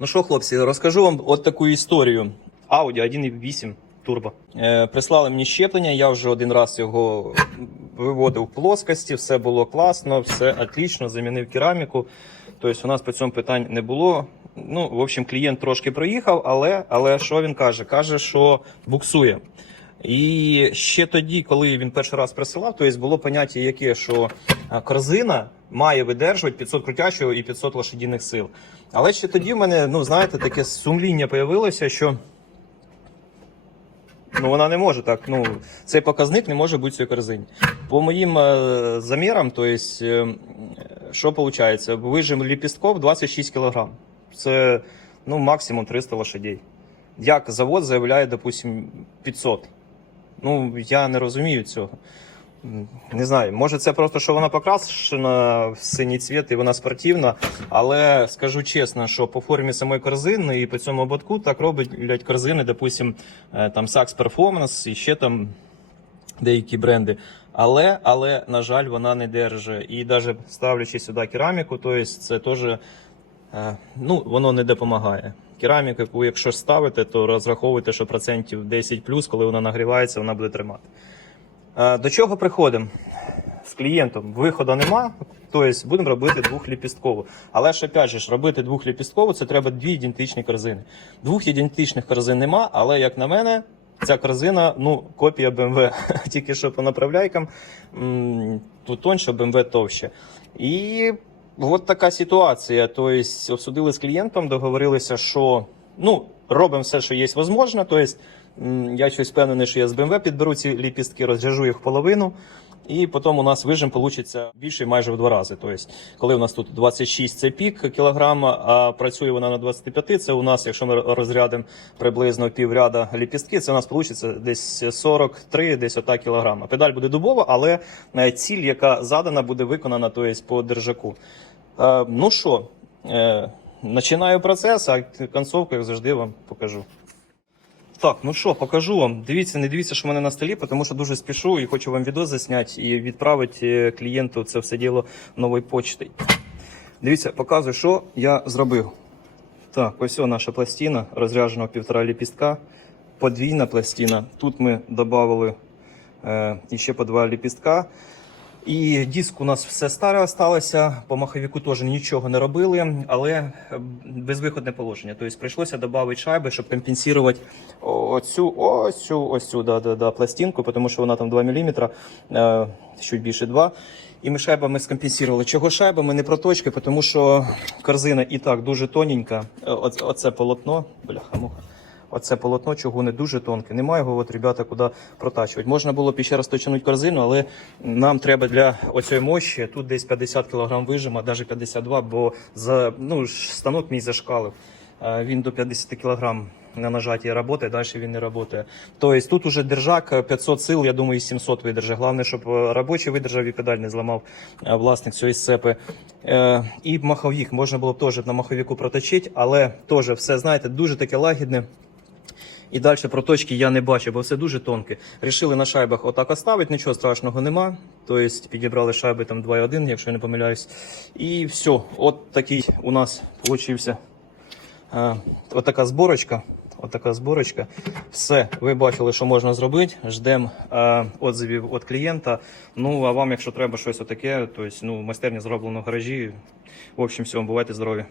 Ну що, хлопці, розкажу вам от таку історію. Audi 1.8 турбо. Е, прислали мені щеплення, я вже один раз його виводив в плоскості, все було класно, все отлично, замінив кераміку. Тобто у нас по цьому питань не було. Ну, в общем, клієнт трошки проїхав, але, але що він каже? Каже, що буксує. І ще тоді, коли він перший раз присилав, то було поняття, яке, що корзина має видержувати 500 крутячого і 500 лошадіних сил. Але ще тоді в мене, ну знаєте, таке сумління появилося, що ну, вона не може так. Ну, цей показник не може бути в корзині. По моїм е, замірам, то есть, е, що виходить? Вижим ліпістков 26 кг. Це ну, максимум 300 лошадей. Як завод заявляє, допустим, 500. Ну, я не розумію цього. Не знаю, може це просто, що вона покрашена в синій цвіт і вона спортивна, але скажу чесно, що по формі самої корзини і по цьому ободку так роблять корзини, допустим, е, там Saks Performance і ще там деякі бренди. Але, але, на жаль, вона не держить. І навіть ставлячи сюди кераміку, то есть це теж ну, воно не допомагає. Кераміку, якщо ставите, то розраховуйте, що процентів 10 плюс, коли вона нагрівається, вона буде тримати. Е, До чого приходимо? З клієнтом виходу нема, тобто будемо робити двохліпісткову. Але ж опять же, робити двохліпісткову, це треба дві ідентичні корзини. Двох ідентичних корзин нема, але як на мене, ця корзина ну, копія BMW. Тільки що по направляйкам тут тоньше, BMW товще. І от така ситуація. Тобто, обсудили з клієнтом, договорилися, що ну, робимо все, що є можливо. Тобто, я щось впевнений, що я з BMW підберу ці ліпістки, розв'яжу їх в половину. І потім у нас вижим вийде більше майже в два рази. Тобто, коли у нас тут 26 це пік кілограма, а працює вона на 25, це у нас, якщо ми розрядимо приблизно півряда ліпістки, це у нас вийде десь 43, десь ота кілограма. Педаль буде дубова, але е, ціль, яка задана, буде виконана тобто, по держаку. Е, ну що, е, починаю процес, а концовку, як завжди, вам покажу. Так, ну що, покажу вам. Дивіться, не дивіться, що в мене на столі, тому що дуже спішу і хочу вам відео засняти і відправити е, клієнту це все діло новою почтою. Дивіться, показую, що я зробив. Так, ось наша пластина, розряджена півтора ліпістка. Подвійна пластина. Тут ми додали е, ще по два ліпістка. І диск у нас все старе осталося. По маховіку теж нічого не робили, але е, безвиходне положення. Тобто прийшлося додати шайби, щоб компенсувати оцю, ось цю, да, да, да, пластинку, тому що вона там 2 мм, е, чуть більше 2. І ми шайбами скомпенсували. Чого шайбами, не проточки, тому що корзина і так дуже тоненька. Оце, оце полотно, бляха-муха. Оце полотно чугуни дуже тонке. Немає його, от, ребята, куди протачувати. Можна було б ще раз точанути корзину, але нам треба для оцієї мощі тут десь 50 кг вижима, навіть 52, бо за, ну, станок мій зашкалив. Е, Він до 50 кг на нажатті працює, далі він не працює. Тобто тут уже держак е, 500 сил, я думаю, 700 видержить. Головне, щоб е, робочий видержав і педаль не зламав е, власник цієї сцепи. Е, І маховік можна було б теж на маховіку проточити, але теж все, знаєте, дуже таке лагідне. І далі проточки я не бачу, бо все дуже тонке. Рішили на шайбах отак оставити, нічого страшного нема. Тобто підібрали шайби там 2,1, якщо я не помиляюсь. І все, от такий у нас получився е, от така зборочка. От така зборочка. Все, ви бачили, що можна зробити. Ждемо е, отзивів від клієнта. Ну, а вам, якщо треба щось отаке, то есть, ну, майстерня зроблено в гаражі. В общем, все, бувайте здорові.